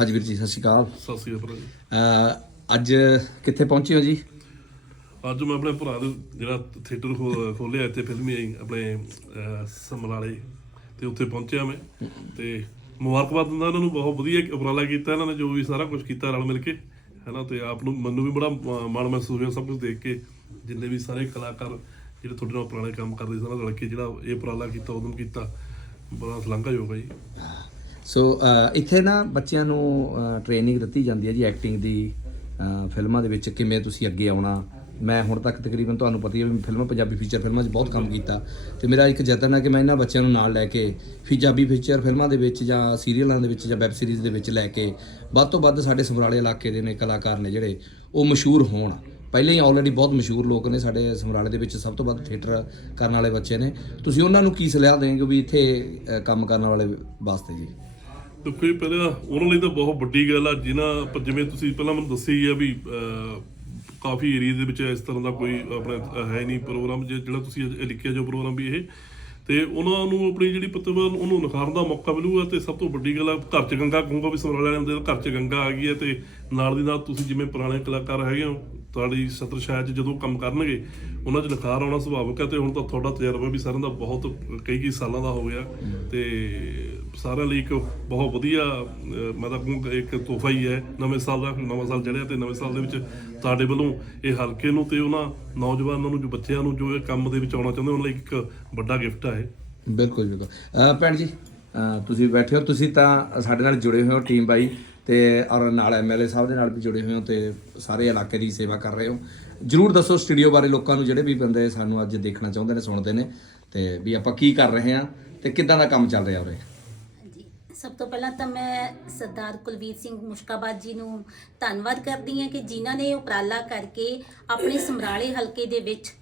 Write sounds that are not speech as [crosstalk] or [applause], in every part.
ਹਾਂਜੀ ਵੀਰ ਜੀ ਸਤਿ ਸ਼੍ਰੀ ਅਕਾਲ। ਸਤਿ ਸ਼੍ਰੀ ਅਕਾਲ ਜੀ। ਅਹ ਅੱਜ ਕਿੱਥੇ ਪਹੁੰਚੇ ਹੋ ਜੀ? ਅੱਜ ਮੈਂ ਆਪਣੇ ਭਰਾ ਦੇ ਜਿਹੜਾ ਥੀਏਟਰ ਖੋਲਿਆ ਇੱਥੇ ਫਿਲਮੀ ਆਈ ਆਪਣੇ ਅਹ, ਸਮਰਾਲੇ। ਤੇ ਉੱਥੇ ਪਹੁੰਚਿਆ ਮੈਂ। ਤੇ ਮੁਬਾਰਕਬਾਦ ਦਿੰਦਾ ਇਹਨਾਂ ਨੂੰ ਬਹੁਤ ਵਧੀਆ ਉਪਰਾਲਾ ਕੀਤਾ ਇਹਨਾਂ ਨੇ ਜੋ ਵੀ ਸਾਰਾ ਕੁਝ ਕੀਤਾ ਰਲ ਮਿਲ ਕੇ ਹੈਨਾ? ਤੇ ਆਪ ਨੂੰ ਮੈਨੂੰ ਵੀ ਬੜਾ ਮ- ਮਾਣ ਮਹਿਸੂਸ ਹੋਇਆ ਸਭ ਕੁਝ ਦੇਖ ਕੇ। ਜਿੰਨੇ ਵੀ ਸਾਰੇ ਕਲਾਕਾਰ ਜਿਹੜੇ ਤੁਹਾਡੇ ਨਾਲ ਪੁਰਾਣੇ ਕੰਮ ਕਰਦੇ ਸਨ ਰਲ ਕੇ ਜਿਹੜਾ ਇਹ ਉਪਰਾਲਾ ਕੀਤਾ ਉਦੋਂ ਕੀਤਾ ਬੜਾ ਸ਼ਲਾਘਾਯੋਗ ਹੈ ਜੀ। ਸੋ uh, ਇੱਥੇ ਨਾ ਬੱਚਿਆਂ ਨੂੰ uh, ਟ੍ਰੇਨਿੰਗ ਦਿੱਤੀ ਜਾਂਦੀ ਹੈ ਜੀ ਐਕਟਿੰਗ ਦੀ। uh, ਫਿਲਮਾਂ ਦੇ ਵਿੱਚ ਕਿਵੇਂ ਤੁਸੀਂ ਅੱਗੇ ਆਉਣਾ। ਮੈਂ ਹੁਣ ਤੱਕ ਤਕਰੀਬਨ ਤੁਹਾਨੂੰ ਪਤਾ ਹੀ ਹੈ ਵੀ ਫਿਲਮਾਂ, ਪੰਜਾਬੀ ਫੀਚਰ ਫਿਲਮਾਂ 'ਚ ਬਹੁਤ ਕੰਮ ਕੀਤਾ। ਤੇ ਮੇਰਾ ਇੱਕ ਯਤਨ ਹੈ ਕਿ ਮੈਂ ਇਹਨਾਂ ਬੱਚਿਆਂ ਨੂੰ ਨਾਲ ਲੈ ਕੇ ਪੰਜਾਬੀ ਫੀਚਰ ਫਿਲਮਾਂ ਦੇ ਵਿੱਚ ਜਾਂ ਸੀਰੀਅਲਾਂ ਦੇ ਵਿੱਚ ਜਾਂ ਵੈਬ ਸੀਰੀਜ਼ ਦੇ ਵਿੱਚ ਲੈ ਕੇ, ਵੱਧ ਤੋਂ ਵੱਧ ਸਾਡੇ ਸਮਰਾਲੇ ਇਲਾਕੇ ਦੇ ਨੇ ਕਲਾਕਾਰ ਨੇ ਜਿਹੜੇ, ਉਹ ਮਸ਼ਹੂਰ ਹੋਣ। ਪਹਿਲੇ ਹੀ ਆਲਰੇਡੀ ਬਹੁਤ ਮਸ਼ਹੂਰ ਲੋਕ ਨੇ ਸਾਡੇ ਸਮਰਾਲੇ ਦੇ ਵਿੱਚ, ਸਭ ਤੋਂ ਵੱਧ ਥੀਏਟਰ ਕਰਨ ਵਾਲੇ ਬੱਚੇ ਨੇ। ਤੁਸੀਂ ਉਹਨਾਂ ਨੂੰ ਕੀ ਸਲਾਹ ਦੇਣਗੇ ਵੀ ਇੱਥੇ ਕੰਮ ਕਰਨ ਵਾਲੇ ਵਾਸਤੇ ਜੀ? ਦੇਖੋ ਜੀ, ਪਹਿਲਾਂ ਉਹਨਾਂ ਲਈ ਤਾਂ ਬਹੁਤ ਵੱਡੀ ਗੱਲ ਆ, ਜਿਨ੍ਹਾਂ ਪਰ ਜਿਵੇਂ ਤੁਸੀਂ ਪਹਿਲਾਂ ਮੈਨੂੰ ਦੱਸਿਆ ਹੀ ਆ ਵੀ ਕਾਫੀ ਏਰੀਆ ਦੇ ਵਿੱਚ ਇਸ ਤਰ੍ਹਾਂ ਦਾ ਕੋਈ ਆਪਣਾ ਹੈ ਨਹੀਂ ਪ੍ਰੋਗਰਾਮ ਜੇ- ਜਿਹੜਾ ਤੁਸੀਂ ਅੱਜ ਇਹ ਲਿਖਿਆ ਜੋ ਪ੍ਰੋਗਰਾਮ ਵੀ ਇਹ। ਤੇ ਉਹਨਾਂ ਨੂੰ ਆਪਣੀ ਜਿਹੜੀ ਪ੍ਰਤਿਭਾ, ਉਹਨੂੰ ਨਿਖਾਰਨ ਦਾ ਮੌਕਾ ਮਿਲੂਗਾ ਤੇ ਸਭ ਤੋਂ ਵੱਡੀ ਗੱਲ ਆ, ਘਰ ਚ ਗੰਗਾ ਕਹੂੰਗਾ ਵੀ ਸਮਰਾਲੇ ਵਾਲਿਆਂ ਘਰ ਚ ਗੰਗਾ ਆ ਗਈ ਹੈ ਤੇ ਨਾਲ ਦੀ ਨਾਲ ਤੁਸੀਂ ਜਿਵੇਂ ਪੁਰਾਣੇ ਕਲਾਕਾਰ ਹੈਗੇ ਹੋ, ਤੁਹਾਡੀ ਸਤਰ ਸ਼ਾਇਦ 'ਚ ਜਦੋਂ ਕੰਮ ਕਰਨਗੇ, ਉਹਨਾਂ 'ਚ ਨਿਖਾਰ ਆਉਣਾ ਸੁਭਾਵਿਕ ਹੈ ਤੇ ਹੁਣ ਤਾਂ ਤੁਹਾਡਾ ਤਜਰਬਾ ਵੀ ਸਾਰਿਆਂ ਦਾ ਬਹੁਤ ਕਈ ਕਈ ਸਾਲਾਂ ਦਾ ਹੋ ਗਿਆ ਤੇ ਸਾਰਿਆਂ ਲਈ ਇੱਕ ਬਹੁਤ ਵਧੀਆ ਮੈਂ ਤਾਂ ਕਹੂੰਗਾ ਇੱਕ ਤੋਹਫਾ ਹੀ ਹੈ, ਨਵੇਂ ਸਾਲ ਦਾ, ਨਵਾਂ ਸਾਲ ਚੜਿਆ ਤੇ ਨਵੇਂ ਸਾਲ ਦੇ ਵਿੱਚ ਤੁਹਾਡੇ ਵੱਲੋਂ ਇਹ ਹਲਕੇ ਨੂੰ ਤੇ ਉਹਨਾਂ ਨੌਜਵਾਨਾਂ ਨੂੰ, ਜੋ ਬੱਚਿਆਂ ਨੂੰ ਜੋ ਇਹ ਕੰਮ ਦੇ ਵਿੱਚ ਆਉਣਾ ਚਾਹੁੰਦੇ ਉਹਨਾਂ ਲਈ ਇੱਕ ਵੱਡਾ ਗਿਫਟ ਹੈ ਇਹ। ਬਿਲਕੁਲ ਬਿਲਕੁਲ। ਭੈਣ ਜੀ ਤੁਸੀਂ ਬੈਠੇ ਹੋ, ਤੁਸੀਂ ਤਾਂ ਸਾਡੇ ਨਾਲ ਜੁੜੇ ਹੋਏ ਹੋ, ਟੀਮ ਬਾਈ। ਤੇ ਔਰ ਨਾਲ ਐਮਐਲਏ ਸਾਹਿਬ ਦੇ ਨਾਲ ਵੀ ਜੁੜੇ ਹੋਏ ਹੋ ਤੇ ਸਾਰੇ ਇਲਾਕੇ ਦੀ ਸੇਵਾ ਕਰ ਰਹੇ ਹੋ। ਜਰੂਰ ਦੱਸੋ ਸਟੂਡੀਓ ਬਾਰੇ ਲੋਕਾਂ ਨੂੰ ਜਿਹੜੇ ਵੀ ਬੰਦੇ ਸਾਨੂੰ ਅੱਜ ਦੇਖਣਾ ਚਾਹੁੰਦੇ ਨੇ, ਸੁਣਦੇ ਨੇ ਤੇ ਵੀ ਆਪਾਂ ਕੀ ਕਰ ਰਹੇ ਹਾਂ ਤੇ ਕਿੱਦਾਂ ਦਾ ਕੰਮ ਚੱਲ ਰਿਹਾ ਉਰੇ? ਜੀ ਸਭ ਤੋਂ ਪਹਿਲਾਂ ਤਾਂ ਮੈਂ ਸਰਦਾਰ ਕੁਲਵੀਰ ਸਿੰਘ ਮੁਸ਼ਕਾਬਾਦ ਜੀ ਨੂੰ ਧੰਨਵਾਦ ਕਰਦੀ ਹਾਂ ਕਿ ਜਿਨ੍ਹਾਂ ਨੇ ਉਪਰਾਲਾ ਕਰਕੇ ਆਪਣੇ ਸਮਰਾਲੇ ਹਲਕੇ ਦੇ ਵਿੱਚ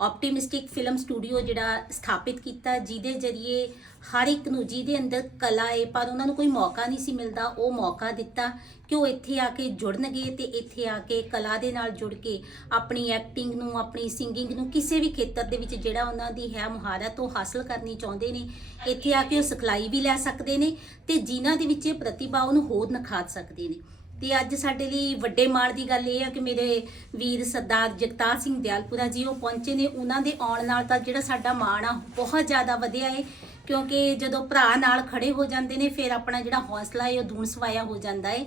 ਆਪਟੀਮਿਸਟਿਕ ਫਿਲਮ ਸਟੂਡੀਓ ਜਿਹੜਾ ਸਥਾਪਿਤ ਕੀਤਾ, ਜਿਹਦੇ ਜ਼ਰੀਏ ਹਰ ਇੱਕ ਨੂੰ, ਜਿਹਦੇ ਅੰਦਰ ਕਲਾ ਹੈ, ਪਰ ਉਹਨਾਂ ਨੂੰ ਕੋਈ ਮੌਕਾ ਨਹੀਂ ਸੀ ਮਿਲਦਾ, ਉਹ ਮੌਕਾ ਦਿੱਤਾ ਕਿ ਉਹ ਇੱਥੇ ਆ ਕੇ ਜੁੜਨਗੇ ਤੇ ਇੱਥੇ ਆ ਕੇ ਕਲਾ ਦੇ ਨਾਲ ਜੁੜ ਕੇ ਆਪਣੀ ਐਕਟਿੰਗ ਨੂੰ, ਆਪਣੀ ਸਿੰਗਿੰਗ ਨੂੰ ਕਿਸੇ ਵੀ ਖੇਤਰ ਦੇ ਵਿੱਚ ਜਿਹੜਾ ਉਹਨਾਂ ਦੀ ਹੈ ਮੁਹਾਰਤ, ਉਹ ਹਾਸਲ ਕਰਨੀ ਚਾਹੁੰਦੇ ਨੇ। ਇੱਥੇ ਆ ਕੇ ਉਹ ਸਿਖਲਾਈ ਵੀ ਲੈ ਸਕਦੇ ਨੇ ਤੇ ਜਿਨ੍ਹਾਂ ਦੇ ਵਿੱਚ ਇਹ ਪ੍ਰਤਿਭਾ, ਉਹਨੂੰ ਹੋਰ ਨਿਖਾਰ ਸਕਦੇ ਨੇ। ਤੇ ਅੱਜ ਸਾਡੇ ਲਈ ਵੱਡੇ ਮਾਣ ਦੀ ਗੱਲ ਇਹ ਆ ਕਿ ਮੇਰੇ ਵੀਰ ਸਰਦਾਰ ਜਗਤਾਰ ਸਿੰਘ ਦਿਆਲਪੁਰਾ ਜੀ ਉਹ ਪਹੁੰਚੇ ਨੇ। ਉਹਨਾਂ ਦੇ ਆਉਣ ਨਾਲ ਤਾਂ ਜਿਹੜਾ ਸਾਡਾ ਮਾਣ ਆ ਬਹੁਤ ਜ਼ਿਆਦਾ ਵਧਿਆ ਹੈ ਕਿਉਂਕਿ ਜਦੋਂ ਭਰਾ ਨਾਲ ਖੜੇ ਹੋ ਜਾਂਦੇ ਨੇ, ਫਿਰ ਆਪਣਾ ਜਿਹੜਾ ਹੌਸਲਾ ਹੈ ਉਹ ਦੂਣ ਸਵਾਇਆ ਹੋ ਜਾਂਦਾ ਹੈ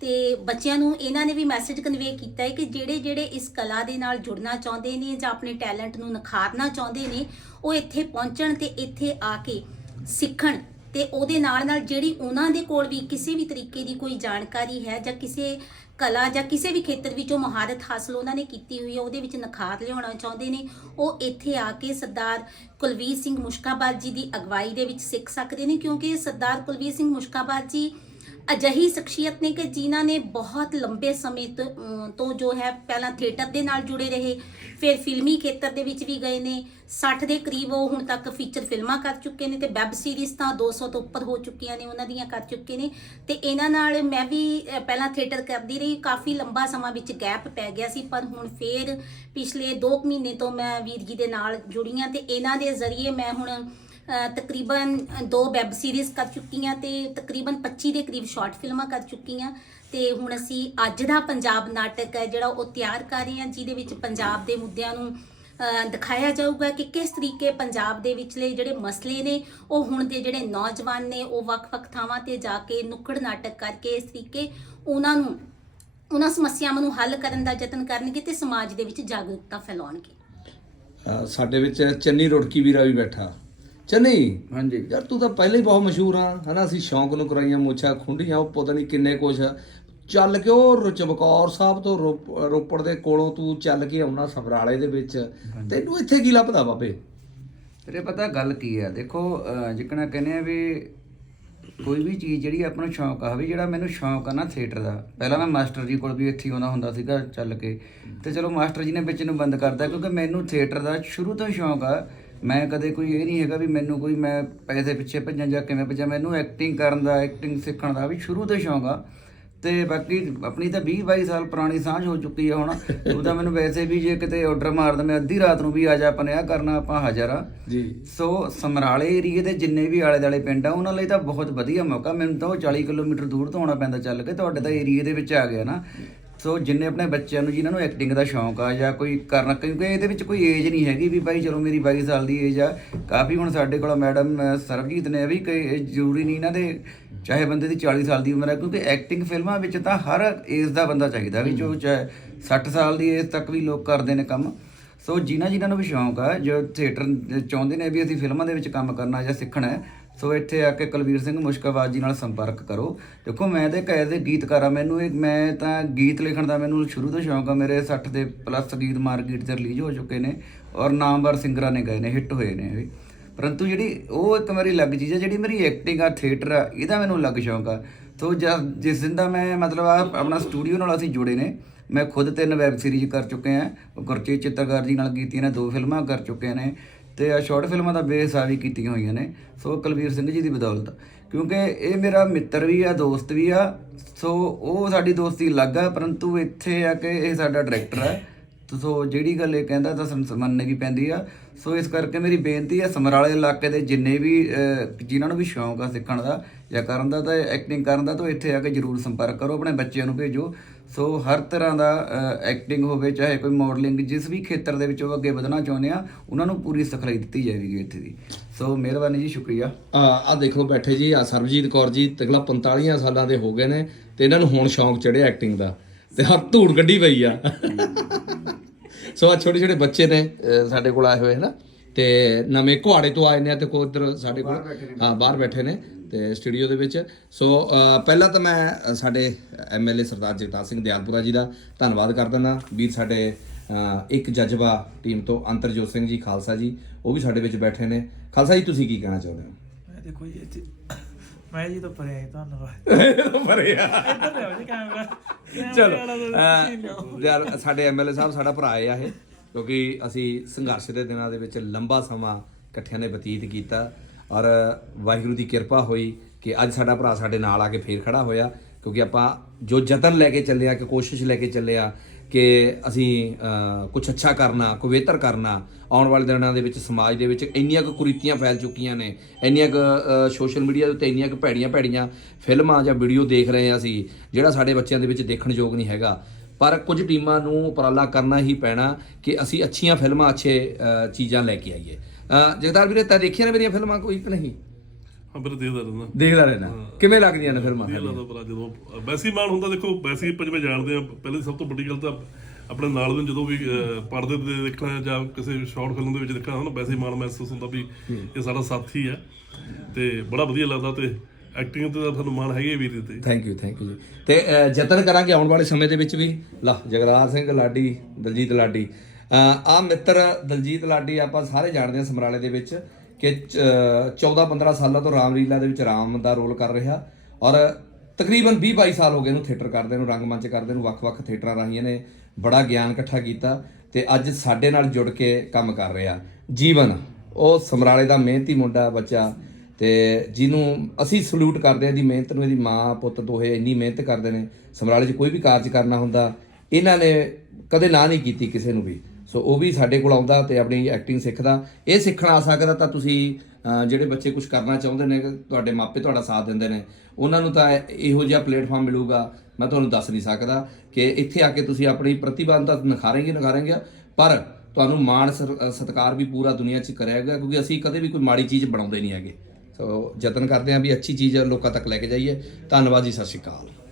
ਤੇ ਬੱਚਿਆਂ ਨੂੰ ਇਹਨਾਂ ਨੇ ਵੀ ਮੈਸੇਜ ਕਨਵੇ ਕੀਤਾ ਹੈ ਕਿ ਜਿਹੜੇ ਜਿਹੜੇ ਇਸ ਕਲਾ ਦੇ ਨਾਲ ਜੁੜਨਾ ਚਾਹੁੰਦੇ ਨੇ ਜਾਂ ਆਪਣੇ ਟੈਲੈਂਟ ਨੂੰ ਨਿਖਾਰਨਾ ਚਾਹੁੰਦੇ ਨੇ, ਉਹ ਇੱਥੇ ਪਹੁੰਚਣ ਤੇ ਇੱਥੇ ਆ ਕੇ ਸਿੱਖਣ। ਤੇ ਉਹਦੇ ਨਾਲ ਨਾਲ ਜਿਹੜੀ ਉਹਨਾਂ ਦੇ ਕੋਲ ਵੀ ਕਿਸੇ ਵੀ ਤਰੀਕੇ ਦੀ ਕੋਈ ਜਾਣਕਾਰੀ ਹੈ ਜਾਂ ਕਿਸੇ ਕਲਾ ਜਾਂ ਕਿਸੇ ਵੀ ਖੇਤਰ ਵਿੱਚ ਉਹ ਮਹਾਰਤ ਹਾਸਲ ਉਹਨਾਂ ਨੇ ਕੀਤੀ ਹੋਈ ਹੈ, ਉਹਦੇ ਵਿੱਚ ਨਿਖਾਰ ਲਿਆਉਣਾ ਚਾਹੁੰਦੇ ਨੇ, ਉਹ ਇੱਥੇ ਆ ਕੇ ਸਰਦਾਰ ਕੁਲਵੀਰ ਸਿੰਘ ਮੁਸ਼ਕਾਬਾਦ ਜੀ ਦੀ ਅਗਵਾਈ ਦੇ ਵਿੱਚ ਸਿੱਖ ਸਕਦੇ ਨੇ ਕਿਉਂਕਿ ਸਰਦਾਰ ਕੁਲਵੀਰ ਸਿੰਘ ਮੁਸ਼ਕਾਬਾਦ ਜੀ ਅਜਿਹੀ ਸ਼ਖਸੀਅਤ ਨੇ ਕਿ ਜਿਨ੍ਹਾਂ ਨੇ ਬਹੁਤ ਲੰਬੇ ਸਮੇਂ ਤੋਂ ਤੋਂ ਜੋ ਹੈ, ਪਹਿਲਾਂ ਥੀਏਟਰ ਦੇ ਨਾਲ ਜੁੜੇ ਰਹੇ, ਫਿਰ ਫਿਲਮੀ ਖੇਤਰ ਦੇ ਵਿੱਚ ਵੀ ਗਏ ਨੇ 60 ਦੇ ਕਰੀਬ ਉਹ ਹੁਣ ਤੱਕ ਫੀਚਰ ਫਿਲਮਾਂ ਕਰ ਚੁੱਕੇ ਨੇ ਤੇ ਵੈਬ ਸੀਰੀਜ਼ ਤਾਂ 200 ਤੋਂ ਉੱਪਰ ਹੋ ਚੁੱਕੀਆਂ ਨੇ, ਉਹਨਾਂ ਦੀਆਂ ਕਰ ਚੁੱਕੇ ਨੇ। ਤੇ ਇਹਨਾਂ ਨਾਲ ਮੈਂ ਵੀ ਪਹਿਲਾਂ ਥੀਏਟਰ ਕਰਦੀ ਰਹੀ, ਕਾਫੀ ਲੰਬਾ ਸਮਾਂ ਵਿੱਚ ਗੈਪ ਪੈ ਗਿਆ ਸੀ, ਪਰ ਹੁਣ ਫੇਰ ਪਿਛਲੇ 2 ਮਹੀਨੇ ਤੋਂ ਮੈਂ ਵੀਰਗੀ ਦੇ ਨਾਲ ਜੁੜੀ ਹਾਂ ਤੇ ਇਹਨਾਂ ਦੇ ਜ਼ਰੀਏ ਮੈਂ ਹੁਣ ਤਕਰੀਬਨ ਦੋ ਵੈਬ ਸੀਰੀਜ਼ ਕਰ ਚੁੱਕੀ ਹਾਂ ਤੇ ਤਕਰੀਬਨ 25 ਦੇ ਕਰੀਬ ਸ਼ਾਰਟ ਫਿਲਮਾਂ ਕਰ ਚੁੱਕੀ ਹਾਂ ਤੇ ਹੁਣ ਅਸੀਂ ਅੱਜ ਦਾ ਪੰਜਾਬ ਨਾਟਕ ਹੈ, ਜਿਹੜਾ ਉਹ ਤਿਆਰ ਕਰ ਰਹੇ ਹਾਂ, ਜਿਹਦੇ ਵਿੱਚ ਪੰਜਾਬ ਦੇ ਮੁੱਦਿਆਂ ਨੂੰ ਦਿਖਾਇਆ ਜਾਊਗਾ ਕਿ ਕਿਸ ਤਰੀਕੇ ਪੰਜਾਬ ਦੇ ਵਿਚਲੇ ਜਿਹੜੇ ਮਸਲੇ ਨੇ, ਉਹ ਹੁਣ ਦੇ ਜਿਹੜੇ ਨੌਜਵਾਨ ਨੇ, ਉਹ ਵੱਖ-ਵੱਖ ਥਾਵਾਂ ਤੇ ਜਾ ਕੇ ਨੁੱਕੜ ਨਾਟਕ ਕਰਕੇ ਇਸ ਤਰੀਕੇ ਉਹਨਾਂ ਨੂੰ, ਉਹਨਾਂ ਸਮੱਸਿਆਵਾਂ ਨੂੰ ਹੱਲ ਕਰਨ ਦਾ ਯਤਨ ਕਰਨਗੇ ਤੇ ਸਮਾਜ ਦੇ ਵਿੱਚ ਜਾਗਰੂਕਤਾ ਫੈਲਾਉਣਗੇ। ਸਾਡੇ ਵਿੱਚ ਚੰਨੀ ਰੁੜਕੀ ਵੀਰਾ ਵੀ ਬੈਠਾ। ਚੰਨੀ ਹਾਂਜੀ। ਯਾਰ ਤੂੰ ਤਾਂ ਪਹਿਲੇ ਹੀ ਬਹੁਤ ਮਸ਼ਹੂਰ ਆ ਹਨਾ? ਅਸੀਂ ਸ਼ੌਂਕ ਨੂੰ ਕਰਾਈਆਂ ਮੋਛਾ ਖੁੰਡੀਆਂ ਉਹ ਪਤਾ ਨਹੀਂ ਕਿੰਨੇ ਕੁਛ। ਚੱਲ ਕੇ ਉਹ ਚਮਕੌਰ ਸਾਹਿਬ ਤੋਂ ਰੋਪ- ਰੋਪੜ ਦੇ ਕੋਲੋਂ ਤੂੰ ਚੱਲ ਕੇ ਆਉਣਾ ਸਮਰਾਲੇ ਦੇ ਵਿੱਚ। ਤੈਨੂੰ ਇੱਥੇ ਕੀ ਲੱਭਦਾ ਬਾਬੇ? ਤੇਰੇ ਪਤਾ ਗੱਲ ਕੀ ਹੈ ਦੇਖੋ ਅਹ ਜਿੱਕਣਾ ਕਹਿੰਦੇ ਆ ਵੀ ਕੋਈ ਵੀ ਚੀਜ਼ ਜਿਹੜੀ ਆਪਣਾ ਸ਼ੌਂਕ ਆ ਵੀ ਜਿਹੜਾ ਮੈਨੂੰ ਸ਼ੌਂਕ ਆ ਨਾ ਥੀਏਟਰ ਦਾ। ਪਹਿਲਾਂ ਮੈਂ ਮਾਸਟਰ ਜੀ ਕੋਲ ਵੀ ਇੱਥੇ ਹੀ ਆਉਂਦਾ ਹੁੰਦਾ ਸੀਗਾ ਚੱਲ ਕੇ। ਤੇ ਚਲੋ ਮਾਸਟਰ ਜੀ ਨੇ ਵਿੱਚ ਨੂੰ ਬੰਦ ਕਰਦਾ ਕਿਉਂਕਿ ਮੈਨੂੰ ਥੀਏਟਰ ਦਾ ਸ਼ੁਰੂ ਤੋਂ ਹੀ ਸ਼ੌਂਕ ਆ ਮੈਂ ਕਦੇ ਕੋਈ ਇਹ ਨਹੀਂ ਹੈਗਾ ਵੀ ਮੈਨੂੰ ਕੋਈ ਮੈਂ ਪੈਸੇ ਪਿੱਛੇ ਭੱਜਾਂ ਜਾਂ ਕਿਵੇਂ ਭੱਜਾਂ ਮੈਨੂੰ ਐਕਟਿੰਗ ਕਰਨ ਦਾ ਐਕਟਿੰਗ ਸਿੱਖਣ ਦਾ ਵੀ ਸ਼ੁਰੂ ਤੋਂ ਸ਼ੌਂਕ ਆ। ਤੇ ਬਾਕੀ ਆਪਣੀ ਤਾਂ 20 22 ਸਾਲ ਪੁਰਾਣੀ ਸਾਂਝ ਹੋ ਚੁੱਕੀ ਹੈ ਹੁਣ। ਉਹ ਤਾਂ ਮੈਨੂੰ ਵੈਸੇ ਵੀ ਜੇ ਕਿਤੇ ਆਰਡਰ ਮਾਰਦਾ ਮੈਂ ਅੱਧੀ ਰਾਤ ਨੂੰ ਵੀ ਆ ਜਾ ਆਪਾਂ ਨੇ ਆਹ ਕਰਨਾ ਆਪਾਂ ਹਾਜ਼ਰ ਆ। ਜੀ। ਸੋ ਸਮਰਾਲੇ ਏਰੀਏ ਦੇ ਜਿੰਨੇ ਵੀ ਆਲੇ ਦਾਲੇ ਪਿੰਡ ਆ ਉਹਨਾਂ ਲਈ ਤਾਂ ਬਹੁਤ ਵਧੀਆ ਮੌਕਾ। ਮੈਨੂੰ ਤਾਂ ਉਹ 40 ਕਿਲੋਮੀਟਰ ਦੂਰ ਤੋਂ ਆਉਣਾ ਪੈਂਦਾ ਚੱਲ ਕੇ ਤੁਹਾਡੇ ਤਾਂ ਏਰੀਏ ਦੇ ਵਿੱਚ ਆ ਗਿਆ ਨਾ। ਸੋ ਜਿੰਨੇ ਆਪਣੇ ਬੱਚਿਆਂ ਨੂੰ ਜਿਨ੍ਹਾਂ ਨੂੰ ਐਕਟਿੰਗ ਦਾ ਸ਼ੌਂਕ ਆ ਜਾਂ ਕੋਈ ਕਰਨਾ ਕਿਉਂਕਿ ਇਹਦੇ ਵਿੱਚ ਕੋਈ ਏਜ ਨਹੀਂ ਹੈਗੀ ਵੀ ਭਾਈ ਚਲੋ ਮੇਰੀ 22 ਸਾਲ ਦੀ ਏਜ ਆ। ਕਾਫੀ ਹੁਣ ਸਾਡੇ ਕੋਲ ਮੈਡਮ ਸਰਬਜੀਤ ਨੇ ਵੀ ਇਹ ਜ਼ਰੂਰੀ ਨਹੀਂ ਇਹਨਾਂ ਦੇ ਚਾਹੇ ਬੰਦੇ ਦੀ 40 ਸਾਲ ਦੀ ਉਮਰ ਹੈ ਕਿਉਂਕਿ ਐਕਟਿੰਗ ਫਿਲਮਾਂ ਵਿੱਚ ਤਾਂ ਹਰ ਏਜ ਦਾ ਬੰਦਾ ਚਾਹੀਦਾ ਵੀ ਜੋ ਚਾਹੇ 60 ਸਾਲ ਦੀ ਏਜ ਤੱਕ ਵੀ ਲੋਕ ਕਰਦੇ ਨੇ ਕੰਮ। ਸੋ ਜਿਨ੍ਹਾਂ ਜਿਨ੍ਹਾਂ ਨੂੰ ਵੀ ਸ਼ੌਂਕ ਆ ਜੋ ਥੀਏਟਰ ਚਾਹੁੰਦੇ ਨੇ ਵੀ ਅਸੀਂ ਫਿਲਮਾਂ ਦੇ ਵਿੱਚ ਕੰਮ ਕਰਨਾ ਜਾਂ ਸਿੱਖਣਾ ਹੈ ਸੋ ਇੱਥੇ ਆ ਕੇ ਕੁਲਵੀਰ ਸਿੰਘ ਮੁਸ਼ਕਾਬਾਦ ਜੀ ਨਾਲ ਸੰਪਰਕ ਕਰੋ। ਦੇਖੋ, ਮੈਂ ਤੇ ਕਹੇ ਦੇ ਗੀਤਕਾਰ ਆ, ਮੈਨੂੰ ਇਹ ਮੈਂ ਤਾਂ ਗੀਤ ਲਿਖਣ ਦਾ ਮੈਨੂੰ ਸ਼ੁਰੂ ਤੋਂ ਸ਼ੌਂਕ ਆ, ਮੇਰੇ 60 ਦੇ ਪਲੱਸ ਗੀਤ ਮਾਰਕੀਟ 'ਚ ਰਿਲੀਜ਼ ਹੋ ਚੁੱਕੇ ਨੇ ਔਰ ਨਾਮਵਰ ਸਿੰਗਰਾਂ ਨੇ ਗਏ ਨੇ ਹਿੱਟ ਹੋਏ ਨੇ ਇਹ। ਵੀ ਪਰੰਤੂ ਜਿਹੜੀ ਉਹ ਇੱਕ ਮੇਰੀ ਅਲੱਗ ਚੀਜ਼ ਹੈ ਜਿਹੜੀ ਮੇਰੀ ਐਕਟਿੰਗ ਆ ਥੀਏਟਰ ਆ, ਇਹਦਾ ਮੈਨੂੰ ਅਲੱਗ ਸ਼ੌਂਕ ਆ। ਸੋ ਜਿਸ ਦਿਨ ਦਾ ਮੈਂ ਮਤਲਬ ਆਪਣਾ ਸਟੂਡੀਓ ਨਾਲ ਅਸੀਂ ਜੁੜੇ ਨੇ, ਮੈਂ ਖੁਦ ਤਿੰਨ ਵੈਬ ਸੀਰੀਜ਼ ਕਰ ਚੁੱਕੇ ਆ। ਗੁਰਚੇਤ ਚਿੱਤਰਕਾਰ ਜੀ ਨਾਲ ਕੀਤੀਆਂ ਨੇ, ਦੋ ਫਿਲਮਾਂ ਕਰ ਚੁੱਕੇ ਨੇ। ਤੇ ਆ ਸ਼ਾਰਟ ਫਿਲਮਾਂ ਦਾ ਬੇਸ ਆ ਵੀ ਕੀਤੀਆਂ ਹੋਈਆਂ ਨੇ ਸੋ ਕੁਲਵੀਰ ਸਿੰਘ ਜੀ ਦੀ ਬਦੌਲਤ। ਕਿਉਂਕਿ ਇਹ ਮੇਰਾ ਮਿੱਤਰ ਵੀ ਆ ਦੋਸਤ ਵੀ ਆ ਸੋ ਉਹ ਸਾਡੀ ਦੋਸਤੀ ਅਲੱਗ ਆ ਪਰੰਤੂ ਇੱਥੇ ਆ ਕੇ ਇਹ ਸਾਡਾ ਡਾਇਰੈਕਟਰ ਆ। ਸੋ ਜਿਹੜੀ ਗੱਲ ਇਹ ਕਹਿੰਦਾ ਤਾਂ ਸਾਨੂੰ ਮੰਨਣੀ ਵੀ ਪੈਂਦੀ ਆ। ਸੋ ਇਸ ਕਰਕੇ ਮੇਰੀ ਬੇਨਤੀ ਹੈ ਸਮਰਾਲੇ ਇਲਾਕੇ ਦੇ ਜਿੰਨੇ ਵੀ ਅਹ, ਜਿਨ੍ਹਾਂ ਨੂੰ ਵੀ ਸ਼ੌਂਕ ਆ ਸਿੱਖਣ ਦਾ ਜਾਂ ਕਰਨ ਦਾ ਤਾਂ ਐਕਟਿੰਗ ਕਰਨ ਦਾ ਤਾਂ ਇੱਥੇ ਆ ਕੇ ਜਰੂਰ ਸੰਪਰਕ ਕਰੋ ਆਪਣੇ ਬੱਚਿਆਂ ਨੂੰ ਭੇਜੋ। ਸੋ ਹਰ ਤਰ੍ਹਾਂ ਦਾ ਐਕਟਿੰਗ ਹੋਵੇ ਚਾਹੇ ਕੋਈ ਮਾਡਲਿੰਗ ਜਿਸ ਵੀ ਖੇਤਰ ਦੇ ਵਿੱਚ ਉਹ ਅੱਗੇ ਵਧਣਾ ਚਾਹੁੰਦੇ ਆ ਉਹਨਾਂ ਨੂੰ ਪੂਰੀ ਸਿਖਲਾਈ ਦਿੱਤੀ ਜਾਵੇਗੀ ਇੱਥੇ ਦੀ। ਸੋ ਮਿਹਰਬਾਨੀ ਜੀ ਸ਼ੁਕਰੀਆ। ਆ ਆ ਦੇਖੋ ਬੈਠੇ ਜੀ ਆ ਸਰਬਜੀਤ ਕੌਰ ਜੀ ਤਕਲਾ 45 ਸਾਲਾਂ ਦੇ ਹੋ ਗਏ ਨੇ ਤੇ ਇਹਨਾਂ ਨੂੰ ਹੁਣ ਸ਼ੌਂਕ ਚੜਿਆ ਐਕਟਿੰਗ ਦਾ ਤੇ ਹਰ ਧੂੜ ਗੱਡੀ ਪਈ ਆ। ਸੋ ਆ ਛੋਟੇ ਛੋਟੇ ਬੱਚੇ ਨੇ ਸਾਡੇ ਕੋਲ ਆਏ ਹੋਏ ਹਨ ਤੇ ਨਵੇਂ ਕੁਹਾੜੇ ਤੋਂ ਆਏ ਨੇ ਤੇ ਕੋਈ ਉਧਰ ਸਾਡੇ ਕੋਲ ਹਾਂ ਬਾਹਰ ਬੈਠੇ ਨੇ। ਤੇ ਸਟੂਡੀਓ ਦੇ ਵਿੱਚ। ਸੋ ਪਹਿਲਾਂ ਤਾਂ ਮੈਂ ਸਾਡੇ ਐਮਐਲਏ ਸਰਦਾਰ ਜਗਤਾਰ ਸਿੰਘ ਦਿਆਲਪੁਰਾ ਜੀ ਦਾ ਧੰਨਵਾਦ ਕਰ ਦਿੰਦਾ। ਵੀਰ ਸਾਡੇ ਇੱਕ ਜਜ਼ਬਾ ਟੀਮ ਤੋਂ ਅੰਤਰਜੋਤ ਸਿੰਘ ਜੀ ਖਾਲਸਾ ਜੀ ਉਹ ਵੀ ਸਾਡੇ ਵਿੱਚ ਬੈਠੇ ਨੇ। ਖਾਲਸਾ ਜੀ ਤੁਸੀਂ ਕੀ ਕਹਿਣਾ ਚਾਹੁੰਦੇ ਹੋ? ਮੈਂ ਦੇਖੋ ਜੀ ਇੱਥੇ ਮੈਂ ਜੀ ਤੋਂ ਪਰੇ ਆਇਆ, ਧੰਨਵਾਦ। [laughs] ਭਰੇ ਆ। ਇੱਧਰ ਲਿਆਓ ਜੀ ਕੈਮਰਾ। ਚਲੋ ਯਾਰ ਸਾਡੇ ਐਮਐਲਏ ਸਾਹਿਬ ਸਾਡਾ ਭਰਾ ਆ ਇਹ ਕਿਉਂਕਿ ਅਸੀਂ ਸੰਘਰਸ਼ ਦੇ ਦਿਨਾਂ ਦੇ ਵਿੱਚ ਲੰਬਾ ਸਮਾਂ ਇਕੱਠਿਆਂ ਨੇ ਬਤੀਤ ਕੀਤਾ। ਔਰ ਵਾਹਿਗੁਰੂ ਦੀ ਕਿਰਪਾ ਹੋਈ ਕਿ ਅੱਜ ਸਾਡਾ ਭਰਾ ਸਾਡੇ ਨਾਲ ਆ ਕੇ ਫੇਰ ਖੜਾ ਹੋਇਆ, ਕਿਉਂਕਿ ਆਪਾਂ ਜੋ ਯਤਨ ਲੈ ਕੇ ਚੱਲੇ ਆ, ਕਿ ਕੋਸ਼ਿਸ਼ ਲੈ ਕੇ ਚੱਲੇ ਆ ਕਿ ਅਸੀਂ ਕੁਝ ਅੱਛਾ ਕਰਨਾ, ਕੋਈ ਬਿਹਤਰ ਕਰਨਾ, ਆਉਣ ਵਾਲੇ ਦਿਨਾਂ ਦੇ ਵਿੱਚ ਸਮਾਜ ਦੇ ਵਿੱਚ ਇੰਨੀਆਂ ਕੁ ਕੁਰੀਤੀਆਂ ਫੈਲ ਚੁੱਕੀਆਂ ਨੇ, ਇੰਨੀਆਂ ਕੁ ਸੋਸ਼ਲ ਮੀਡੀਆ ਦੇ ਉੱਤੇ ਇੰਨੀਆਂ ਕੁ ਭੈੜੀਆਂ ਭੈੜੀਆਂ ਫਿਲਮਾਂ ਜਾਂ ਵੀਡੀਓ ਦੇਖ ਰਹੇ ਆ ਅਸੀਂ, ਜਿਹੜਾ ਸਾਡੇ ਬੱਚਿਆਂ ਦੇ ਵਿੱਚ ਦੇਖਣ ਯੋਗ ਨਹੀਂ ਹੈਗਾ। ਪਰ ਕੁਝ ਟੀਮਾਂ ਨੂੰ ਉਪਰਾਲਾ ਕਰਨਾ ਹੀ ਪੈਣਾ ਕਿ ਅਸੀਂ ਅੱਛੀਆਂ ਫਿਲਮਾਂ, ਅੱਛੇ ਚੀਜ਼ਾਂ ਲੈ ਕੇ ਆਈਏ। ਅ, ਜਗਦਾਰ ਵੀਰੇ ਤਾਂ ਦੇਖੀਆਂ ਨੇ ਮੇਰੀਆਂ ਫਿਲਮਾਂ ਕੋਈ ਕਿ ਨਹੀਂ? ਹਾਂ ਫਿਰ ਦੇਖਦਾ ਰਹਿੰਦਾ। ਦੇਖਦਾ ਰਹਿਣਾ ਕਿਵੇਂ ਲੱਗਦੀਆਂ ਨੇ ਫਿਲਮਾਂ ਵਧੀਆ ਲੱਗਦਾ ਪਰ ਜਦੋਂ ਵੈਸੀ ਮਾਨ ਹੁੰਦਾ ਦੇਖੋ ਵੈਸੀ ਆਪਾਂ ਜਿਵੇਂ ਜਾਣਦੇ ਆ ਪਹਿਲੇ ਸਭ ਤੋਂ ਵੱਡੀ ਗੱਲ ਤਾਂ ਆਪਣੇ ਨਾਲ ਦੇ ਜਦੋਂ ਵੀ ਅਹ, ਪਰਦੇ ਤੇ ਦੇਖਣਾ ਜਾਂ ਕਿਸੇ ਸ਼ਾਰਟ ਫਿਲਮ ਦੇ ਵਿੱਚ ਦੇਖਣਾ ਹੁੰਦਾ ਵੈਸੇ ਮਾਣ ਮਹਿਸੂਸ ਹੁੰਦਾ ਵੀ ਇਹ ਸਾਡਾ ਸਾਥੀ ਹੈ। ਤੇ ਬੜਾ ਵਧੀਆ ਲੱਗਦਾ ਤੇ ਐਕਟਿੰਗ ਤੇ ਤਾਂ ਤੁਹਾਨੂੰ ਮਾਣ ਹੈਗੇ ਵੀਰ ਤੇ। ਥੈਂਕ ਯੂ ਥੈਂਕ ਯੂ ਜੀ। ਤੇ ਯਤਨ ਕਰਾਂਗੇ ਆਉਣ ਵਾਲੇ ਸਮੇਂ ਦੇ ਵਿੱਚ ਵੀ। ਲਾ ਜਗਰਾਜ ਸਿੰਘ ਲਾਡੀ ਦਲਜੀਤ ਲਾਡੀ। ਆ ਮਿੱਤਰ ਦਲਜੀਤ ਲਾਡੀ ਆਪਾਂ ਸਾਰੇ ਜਾਣਦੇ ਹਾਂ ਸਮਰਾਲੇ ਦੇ ਵਿੱਚ ਕਿ 14 15 ਸਾਲਾਂ ਤੋਂ ਰਾਮਲੀਲਾ ਦੇ ਵਿੱਚ ਰਾਮ ਦਾ ਰੋਲ ਕਰ ਰਿਹਾ ਔਰ ਤਕਰੀਬਨ 20 22 ਸਾਲ ਹੋ ਗਏ ਇਹਨੂੰ ਥੀਏਟਰ ਕਰਦੇ ਨੂੰ, ਰੰਗਮੰਚ ਕਰਦੇ ਨੂੰ, ਵੱਖ-ਵੱਖ ਥੀਏਟਰਾਂ ਰਾਹੀਂ ਨੇ ਬੜਾ ਗਿਆਨ ਇਕੱਠਾ ਕੀਤਾ ਤੇ ਅੱਜ ਸਾਡੇ ਨਾਲ ਜੁੜ ਕੇ ਕੰਮ ਕਰ ਰਿਹਾ। ਜੀਵਨ, ਉਹ ਸਮਰਾਲੇ ਦਾ ਮਿਹਨਤੀ ਮੁੰਡਾ ਬੱਚਾ ਤੇ ਜਿਹਨੂੰ ਅਸੀਂ ਸਲੂਟ ਕਰਦੇ ਹਾਂ ਦੀ ਮਿਹਨਤ ਨੂੰ ਇਹਦੀ ਮਾਂ, ਪੁੱਤ ਦੋਹੇ ਇੰਨੀ ਮਿਹਨਤ ਕਰਦੇ ਨੇ, ਸਮਰਾਲੇ 'ਚ ਕੋਈ ਵੀ ਕਾਰਜ ਕਰਨਾ ਹੁੰਦਾ, ਇਹਨਾਂ ਨੇ ਕਦੇ ਨਾ ਨਹੀਂ ਕੀਤੀ ਕਿਸੇ ਨੂੰ ਵੀ। ਸੋ ਉਹ ਵੀ ਸਾਡੇ ਕੋਲ ਆਉਂਦਾ ਤੇ ਆਪਣੀ ਐਕਟਿੰਗ ਸਿੱਖਦਾ। ਇਹ ਸਿੱਖਣ ਆ ਸਕਦਾ ਤਾਂ ਤੁਸੀਂ ਜਿਹੜੇ ਬੱਚੇ ਕੁਝ ਕਰਨਾ ਚਾਹੁੰਦੇ ਨੇ, ਤੁਹਾਡੇ ਮਾਪੇ ਤੁਹਾਡਾ ਸਾਥ ਦਿੰਦੇ ਨੇ, ਉਹਨਾਂ ਨੂੰ ਤਾਂ ਇਹੋ ਜਿਹਾ ਪਲੇਟਫਾਰਮ ਮਿਲੂਗਾ, ਮੈਂ ਤੁਹਾਨੂੰ ਦੱਸ ਨਹੀਂ ਸਕਦਾ ਕਿ ਇੱਥੇ ਆ ਕੇ ਤੁਸੀਂ ਆਪਣੀ ਪ੍ਰਤਿਭਾ ਨੂੰ ਤਾਂ ਨਿਖਾਰੇਂਗੇ ਨਿਖਾਰੇਂਗੇ, ਪਰ ਤੁਹਾਨੂੰ ਮਾਣ ਸਰ- ਸਤਿਕਾਰ ਵੀ ਪੂਰਾ ਦੁਨੀਆ 'ਚ ਕਰਿਆ ਕਰਿਆਗਾ ਕਿਉਂਕਿ ਅਸੀਂ ਕਦੇ ਵੀ ਕੋਈ ਮਾੜੀ ਚੀਜ਼ ਬਣਾਉਂਦੇ ਨਹੀਂ ਹੈਗੇ। ਸੋ ਯਤਨ ਕਰਦੇ ਹਾਂ ਵੀ ਅੱਛੀ ਚੀਜ਼ ਲੋਕਾਂ ਤੱਕ ਲੈ ਕੇ ਜਾਈਏ। ਧੰਨਵਾਦ ਜੀ, ਸਤਿ ਸ਼੍ਰੀ ਅਕਾਲ।